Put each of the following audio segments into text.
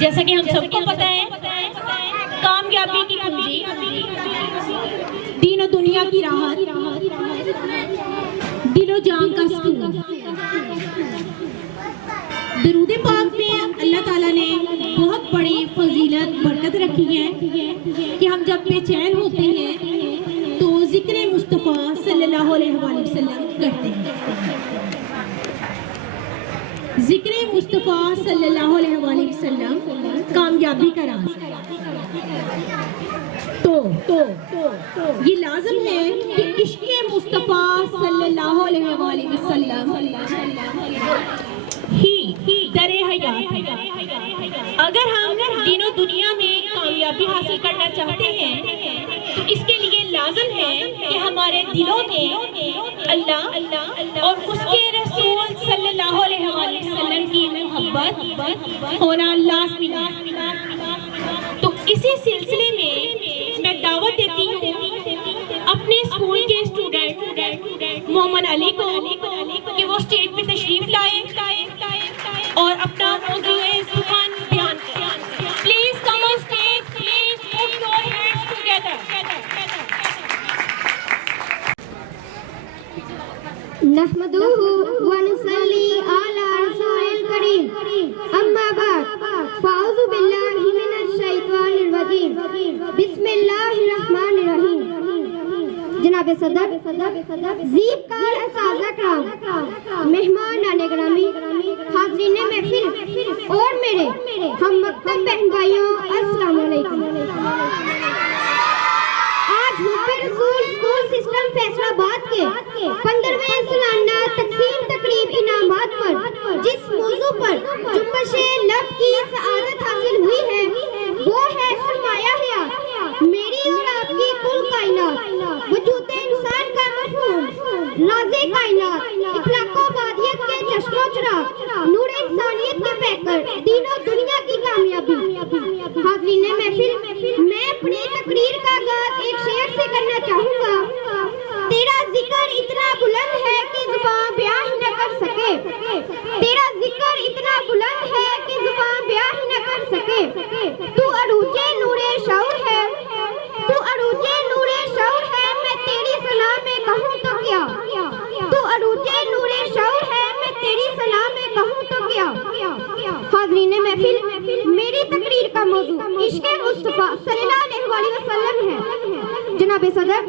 جیسا کہ ہم سب کو پتا ہے کامیابی کی کنجی دین و دنیا کی راحت، دل و جان کا سکون۔ درود پاک میں اللہ تعالیٰ نے بہت بڑی فضیلت برکت رکھی ہے کہ ہم جب بے چین ہوتے ہیں تو ذکر مصطفیٰ صلی اللہ علیہ وآلہ وسلم کرتے ہیں۔ ذکر مصطفیٰ صلی اللہ علیہ وآلہ وسلم کامیابی کا راز ہے۔ تو یہ لازم ہے کہ عشق مصطفیٰ صلی اللہ علیہ وآلہ وسلم ہی در حیات ہے۔ اگر ہم دین و دنیا میں کامیابی حاصل کرنا چاہتے ہیں تو اس کے لیے لازم ہے کہ ہمارے دلوں میں اللہ اور اس کے رسول صلی اللہ علیہ وآلہ وسلم کی محبت ہونا لازمی ہے۔ تو اسی سلسلے میں میں دعوت دیتی ہوں اپنے اسکول کے اسٹوڈنٹ محمد علی کو کہ وہ اسٹیج پہ تشریف لائے اور اپنا موضوع زبان بیان کریں۔ Please come on stage, please put your hands together. نحمدہ ونصلی علی رسول الکریم، اما بعد فاعوذ باللہ من الشیطان الرجیم، بسم اللہ الرحمن الرحیم۔ جناب صدر، زیب کار اساتذہ کرام، مہمان گرامی، حاضرین محفل اور میرے ہم مکتب بہن بھائیوں، السلام علیکم۔ آج حب رسول اسکول سسٹم فیصل آباد کے 15ویں سالانہ تقسیم تقریب انعامات پر جس موضوع پر جنبش لب کی سعادت حاصل ہوئی ہے وہ ہے سرمایہ حیات، میری اور آپ کی کل کائنات، وجود انسان کا مفہوم، راز کائنات، اخلاق و آبادیت کے چشم و چراغ، نور انسانیت کے پیکر، دین و دنیا کی کامیابی۔ حاضرین محفل، میں اپنی تقریر کا آغاز ایک شعر سے کرنا چاہوں گا۔ تیرا ذکر اتنا بلند ہے کہ زبان بیان نہ کر سکے، تیرا ذکر اتنا بلند ہے کہ زبان بیان نہ کر سکے۔ تو عروج نور شعور ہے، تو عروج نور شعور ہے، میں تیری ثنا میں کہوں تو کیا، تو عروج نور شعور ہے، میں تیری ثنا میں کہوں تو کیا۔ حاضرین محفل، میری تقریر کا موضوع عشق مصطفیٰ صلی اللہ علیہ وآلہ وسلم ہے۔ جناب صدر،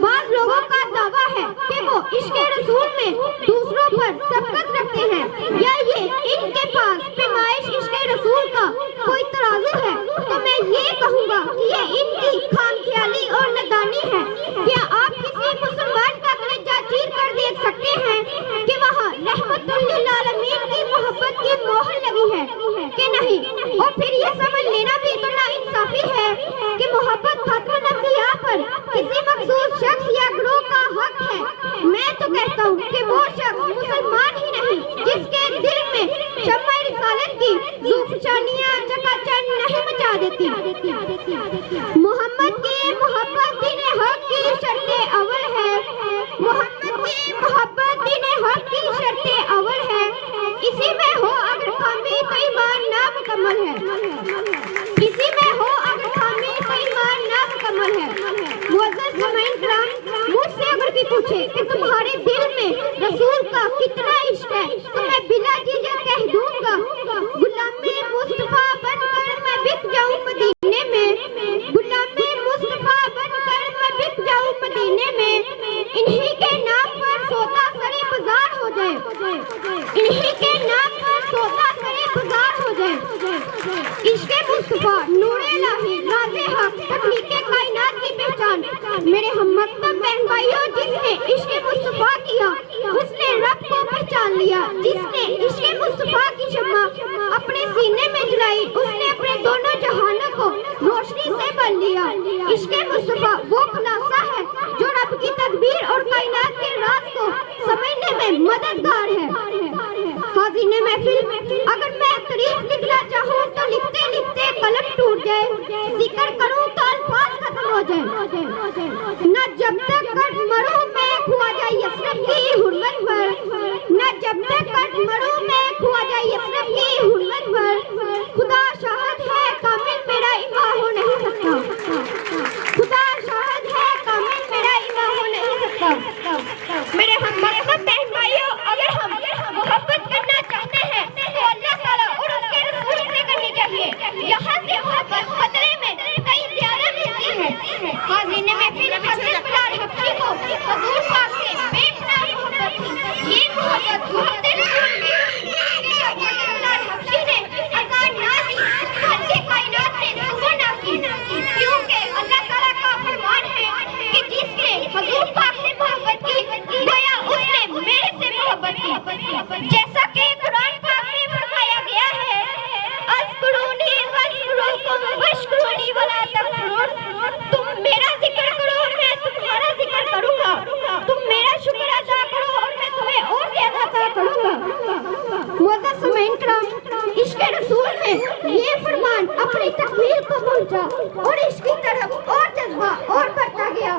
بعض لوگوں کا دعویٰ ہے کہ وہ عشق رسول میں دوسروں پر سبقت رکھتے ہیں یا یہ ان کے پاس پیمائش عشق رسول کا کوئی ترازو ہے، تو میں یہ کہوں گا کہ یہ ان کی خام خیالی اور نادانی ہے۔ کیا آپ کسی مسلمان کا کلیجہ چیر کر دیکھ سکتے ہیں کہ وہاں رحمت للعالمین کی محبت کی مہر لگی ہے کہ نہیں؟ اور پھر یہ سمجھ لینا بھی تو ناانصافی ہے کہ محبت خاتم الانبیاء پر کسی مخصوص شخص یا گروہ کا حق ہے۔ میں تو کہتا ہوں کہ وہ شخص مسلمان ہی نہیں جس کے دل میں شمع رسالت کی زوفشانیاں چکا چند نہیں مچا دیتی۔ محمد کی محبت دین حق کی شرط اول ہے، محمد کی محبت دین حق کی شرط اول ہے۔ اسی میں ہو اگر خامی تو ایمان نامکمل ہے، اسی میں ہو اگر خامی تو ایمان نامکمل ہے۔ معزز سامعین کرام، مجھ سے اگر بھی پوچھے کہ تمہارے دل میں رسول کا کتنا عشق ہے تو میں بلا جھجک کہہ دوں گا، غلام مصطفیٰ بن کر میں بک جاؤں مدینے میں، غلام مصطفیٰ بن کر میں بک جاؤں مدینے میں۔ انہی کے نام پر سودا سرے بازار ہو جائے، انہی کے نام پر سودا سرے بازار ہو جائے۔ عشق مصطفیٰ نور الہی راز حق تخلیق کائنات کی پہچان۔ میرے ہم مکتب بہن بھائیوں، جس نے عشق مصطفیٰ کیا اس نے رب کو پہچان لیا، جس نے عشق مصطفیٰ کی شمع اپنے سینے میں جلائی اس نے اپنے دونوں جہانوں کو روشنی سے بھر لیا۔ عشق مصطفیٰ وہ خلاصہ ہے جو رب کی تدبیر اور کائنات کے راز کو سمجھنے میں مددگار ہے۔ حاضرین محفل، اگر میں تعریف لکھنا چاہوں تو لکھتے لکھتے قلم ٹوٹ جائے، ذکر کروں تو الفاظ ختم ہو جائے۔ نہ جب تک کٹ مروں میں خواجہ یسرف کی حرمت پر، نہ جب تک کٹ مروں میں خواجہ یسرف کی جیسا کہ قرآن پاک میں فرمایا گیا ہے اذکرونی واذکرکم واشکرونی ولا تکفرون، تم میرا ذکر کرو اور میں تمہارا ذکر کروں گا، تم میرا شکر ادا کرو اور میں تمہیں اور زیادہ عطا کروں گا۔ معزز سامعین کرام، عشق رسول میں یہ فرمان اپنی تکمیل کو پہنچا اور اس کی طرف اور جذبہ اور بڑھتا گیا۔